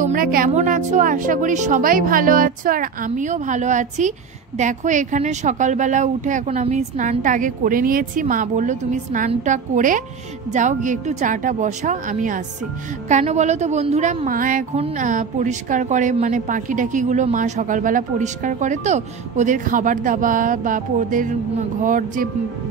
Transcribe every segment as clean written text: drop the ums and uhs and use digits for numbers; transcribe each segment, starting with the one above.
তোমরা কেমন আছো? আশা করি সবাই ভালো আছো আর আমিও ভালো আছি। দেখো এখানে সকালবেলা উঠে এখন আমি স্নানটা আগে করে নিয়েছি। মা বললো তুমি স্নানটা করে যাও, গিয়ে একটু চাটা বসাও, আমি আসছি। কেন বলো তো বন্ধুরা, মা এখন পরিষ্কার করে, মানে পাখি টাকিগুলো মা সকালবেলা পরিষ্কার করে, তো ওদের খাবার দাবা বা ওদের ঘর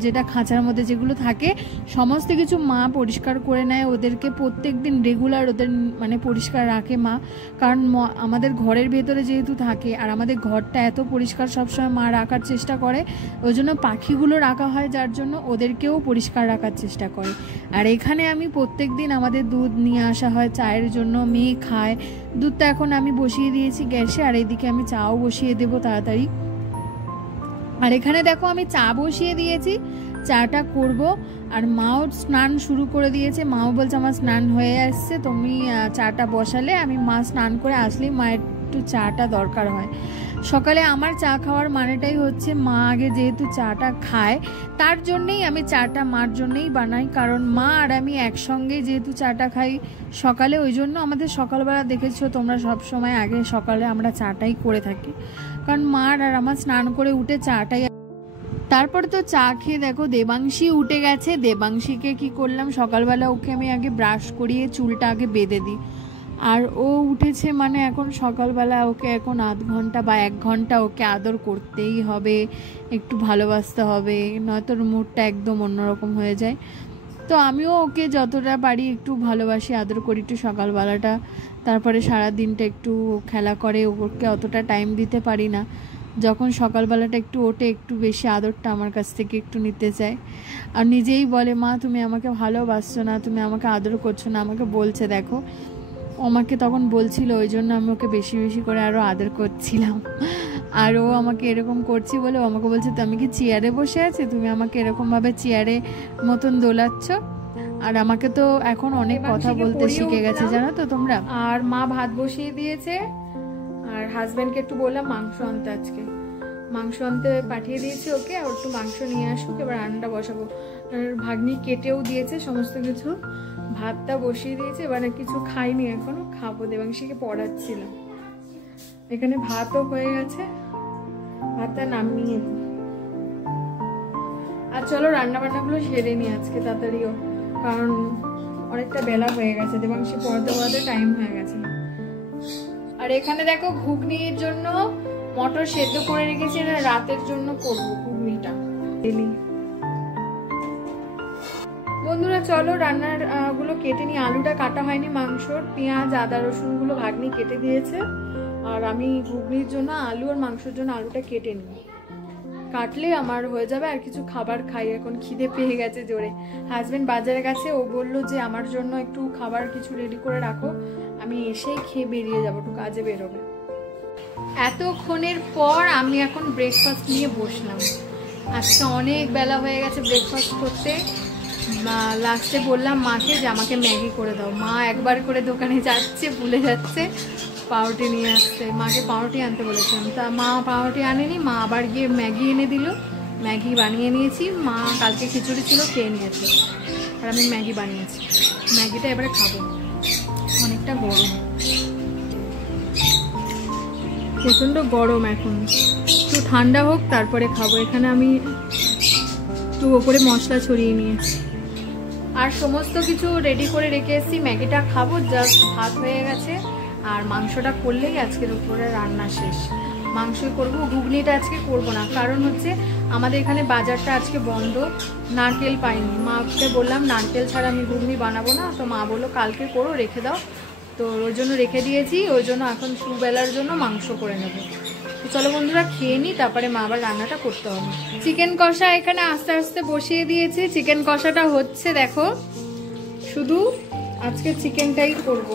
যেটা খাঁচার মধ্যে যেগুলো থাকে সমস্ত কিছু মা পরিষ্কার করে নেয়। ওদেরকে প্রত্যেক দিন রেগুলার ওদের মানে পরিষ্কার রাখে মা, কারণ আমাদের ঘরের ভেতরে যেহেতু থাকে আর আমাদের ঘরটা এত পরিষ্কার সবসময় মা রাখার চেষ্টা করে, ওই জন্য পাখিগুলো রাখা হয়, যার জন্য ওদেরকেও পরিষ্কার রাখার চেষ্টা করে। আর এখানে আমি প্রত্যেক দিন আমাদের দুধ নিয়ে আসা হয় চায়ের জন্য, মেয়ে খায়। দুধটা এখন আমি বসিয়ে দিয়েছি গ্যাসে, আর এইদিকে আমি চাও বসিয়ে দেবো তাড়াতাড়ি। আর এখানে দেখো আমি চা বসিয়ে দিয়েছি, চাটা করব। আর মাও স্নান শুরু করে দিয়েছে। মাও বলছে আমার স্নান হয়ে আসছে, তুমি চাটা বসালে আমি মা স্নান করে আসলেই মায়ের একটু চাটা দরকার হয়। সকালে আমার চা খাওয়ার মানেটাই হচ্ছে মা আগে যেহেতু চাটা খায় তার জন্যেই আমি চাটা মার জন্যেই বানাই, কারণ মা আর আমি একসঙ্গেই যেহেতু চাটা খাই সকালে, ওই জন্য আমাদের সকালবেলা দেখেছো তোমরা সব সময় আগে সকালে আমরা চাটাই করে থাকি, কারণ মার আর আমার স্নান করে উঠে চাটাই। তারপরে তো চা খেয়ে দেখো দেবাংশী উঠে গেছে। দেবাংশীকে কি করলাম, সকালবেলা ওকে আমি আগে ব্রাশ করিয়ে চুলটা আগে বেঁধে দিই। আর ও উঠেছে মানে এখন সকালবেলা ওকে এখন আধ ঘন্টা বা 1 ঘন্টা ওকে আদর করতেই হবে, একটু ভালোবাসতে হবে, নয়তো মুডটা একদম অন্যরকম হয়ে যায়। তো আমিও ওকে যতটা পারি একটু ভালোবাসি, আদর করি একটু সকালবেলাটা। তারপরে সারা দিনটা একটু খেলা করে, ওকে অতটা টাইম দিতে পারি না। যখন সকালবেলাটা একটু ওঠে একটু বেশি আদরটা আমার কাছ থেকে একটু নিতে চায়। আর নিজেই বলে মা তুমি আমাকে ভালোবাসছো না, তুমি আমাকে আদর করছো না, আমাকে বলছে। দেখো আমাকে তখন বলছিল, ওই জন্য আমি ওকে বেশি বেশি করে আরও আদর করছিলাম। আর ও আমাকে এরকম করছি বলে ও আমাকে বলছে তো আমি কি চেয়ারে বসে আছি, তুমি আমাকে এরকমভাবে চেয়ারে মতন দোলাচ্ছ। আর আমাকে তো এখন অনেক কথা বলতে শিখে গেছে জানো তো তোমরা। আর মা ভাত বসিয়ে দিয়েছে, আর হাজব্যান্ডকে একটু বললাম মাংস আনতে, আজকে মাংস আনতে পাঠিয়ে দিয়েছি ওকে, আর একটু মাংস নিয়ে আসুক, এবার রান্নাটা বসাবো। আর ভাগ্নি কেটেও দিয়েছে সমস্ত কিছু, ভাতটা বসিয়ে দিয়েছে, এবারে কিছু খাইনি এখনো, খাবো। দেবাংশীকে পড়াচ্ছিলাম। এখানে ভাতও হয়ে গেছে, ভাতটা নামিয়ে। আর চলো রান্না বান্নাগুলো সেরে নি আজকে তাড়াতাড়িও, কারণ অনেকটা বেলা হয়ে গেছে, দেবাংশী পড়াতে পড়াতে টাইম হয়ে গেছে। আর এখানে দেখো ঘুগনির জন্য মটর সেদ্ধ করে রেখেছি, রাতের জন্য করবো ঘুগনিটা। বন্ধুরা চলো রান্নার গুলো কেটে নিই। আলুটা কাটা হয়নি, মাংসর পেঁয়াজ আদা রসুন গুলো ভাগ্নি কেটে দিয়েছে, আর আমি ঘুগনির জন্য আলু আর মাংসের জন্য আলুটা কেটে নিই, কাটলে আমার হয়ে যাবে। আর কিছু খাবার খাই, এখন খিদে পেয়ে গেছে জোরে। হাজবেন্ড বাজারে গেছে, ও বললো যে আমার জন্য একটু খাবার কিছু রেডি করে রাখো, আমি এসেই খেয়ে বেরিয়ে যাবো, একটু কাজে বেরোবে। এতক্ষণের পর আমি এখন ব্রেকফাস্ট নিয়ে বসলাম। আজকে অনেক বেলা হয়ে গেছে ব্রেকফাস্ট করতে। লাস্টে বললাম মাকে যে আমাকে ম্যাগি করে দাও। মা একবার করে দোকানে যাচ্ছে, ভুলে যাচ্ছে, পাউরুটি নিয়ে আসছে। মাকে পাউরুটি আনতে বলেছিলাম, তা মা পাউরুটি আনেনি, মা আবার গিয়ে ম্যাগি এনে দিল। ম্যাগি বানিয়ে নিয়েছি, মা কালকে খিচুড়ি ছিল খেয়ে নিয়েছে, আর আমি ম্যাগি বানিয়েছি। ম্যাগিটা এবারে খাবো, অনেকটা গরম, প্রচণ্ড গরম এখন, একটু ঠান্ডা হোক তারপরে খাবো। এখানে আমি একটু ওপরে মশলা ছড়িয়ে নিয়েছি, আর সমস্ত কিছু রেডি করে রেখে এসেছি। ম্যাগিটা খাবো, জাস্ট ভাত হয়ে গেছে, আর মাংসটা করলেই আজকের উপরে রান্না শেষ। মাংসই করবো, ঘুগনিটা আজকে করবো না, কারণ হচ্ছে আমাদের এখানে বাজারটা আজকে বন্ধ, নারকেল পাইনি। মাকে বললাম নারকেল ছাড়া আমি ঘুগনি বানাবো না, তো মা বললো কালকে করো, রেখে দাও। তো ওই জন্য রেখে দিয়েছি, ওই জন্য এখন দুবেলার জন্য মাংস করে নেবো। তো চলো বন্ধুরা খেয়ে নিই, তারপরে মা আবার রান্নাটা করতে হবে। চিকেন কষা এখানে আস্তে আস্তে বসিয়ে দিয়েছি, চিকেন কষাটা হচ্ছে দেখো, শুধু আজকে চিকেনটাই করব।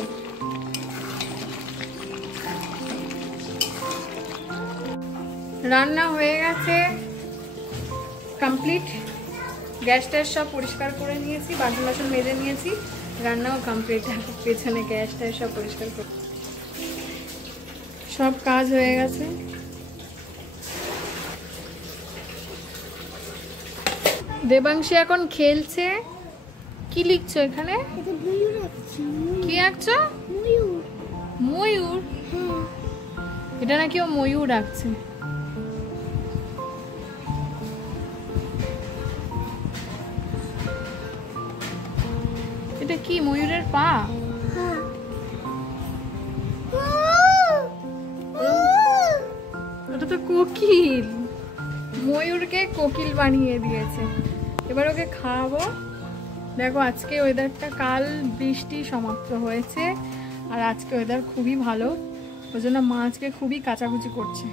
রান্না হয়ে গেছে কমপ্লিট, গ্যাস ট্যাস সব পরিষ্কার করে নিয়েছি, বাসন বাসন মেজে নিয়েছি, রান্নাও কমপ্লিট। পেছনে গ্যাস ট্যাস সব পরিষ্কার করে সব কাজ হয়ে গেছে। দেবাংশী এখন খেলছে। কি লিখছো এখানে? কি আঁকছো? ময়ূর। ময়ূর? কি আঁকছো? ময়ূর। ময়ূর? ময়ূর। কোথায়? ময়ূর। ময়ূর? এটা নাকি ও ময়ূর ডাকছে। এটা কি ময়ূরের পা? ওটা তো কোকিল, ময়ূরকে কোকিল বানিয়ে দিয়েছে। এবার ওকে খাওয়াবো। দেখো আজকে ওয়েদারটা, কাল বৃষ্টি সমাপ্ত হয়েছে আর আজকে ওয়েদার খুবই ভালো, ওই জন্য মা আজকে খুবই কাচাকুচি করছে।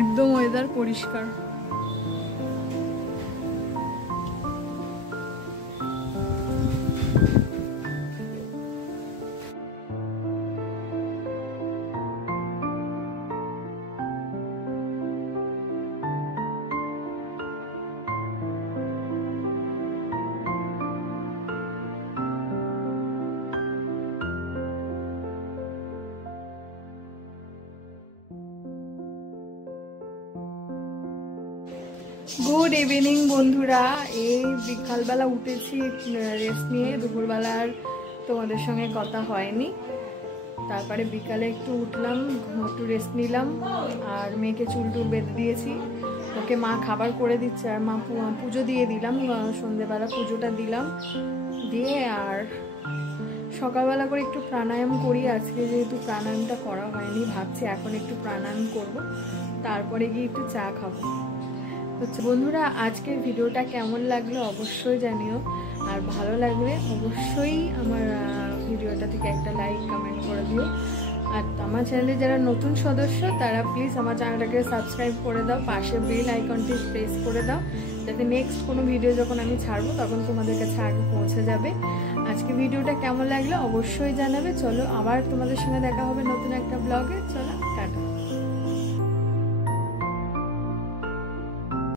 একদম ওয়েদার পরিষ্কার। গুড ইভিনিং বন্ধুরা, এই বিকালবেলা উঠেছি রেস্ট নিয়ে, দুপুরবেলার তোমাদের সঙ্গে কথা হয়নি। তারপরে বিকালে একটু উঠলাম, একটু রেস্ট নিলাম আর মেয়েকে চুল টুল বেঁধে দিয়েছি। ওকে মা খাবার করে দিচ্ছে আর মা পুজো দিয়ে দিলাম, সন্ধেবেলা পুজোটা দিলাম দিয়ে আর সকালবেলা করে একটু প্রাণায়াম করি। আজকে যেহেতু প্রাণায়ামটা করা হয়নি, ভাবছি এখন একটু প্রাণায়াম করব, তারপরে গিয়ে একটু চা খাবো। তো বন্ধুরা আজকের ভিডিওটা কেমন লাগলো অবশ্যই জানিও, আর ভালো লাগলে অবশ্যই আমার ভিডিওটা থেকে একটা লাইক কমেন্ট করে দিও। আর আমার চ্যানেলে যারা নতুন সদস্য তারা প্লিজ আমার চ্যানেলটাকে সাবস্ক্রাইব করে দাও, পাশে বেল আইকনটি প্রেস করে দাও, যাতে নেক্সট কোনো ভিডিও যখন আমি ছাড়বো তখন তোমাদের কাছে আগে পৌঁছে যাবে। আজকে ভিডিওটা কেমন লাগলো অবশ্যই জানাবে। চলো আবার তোমাদের সঙ্গে দেখা হবে নতুন একটা ব্লগে। চলো।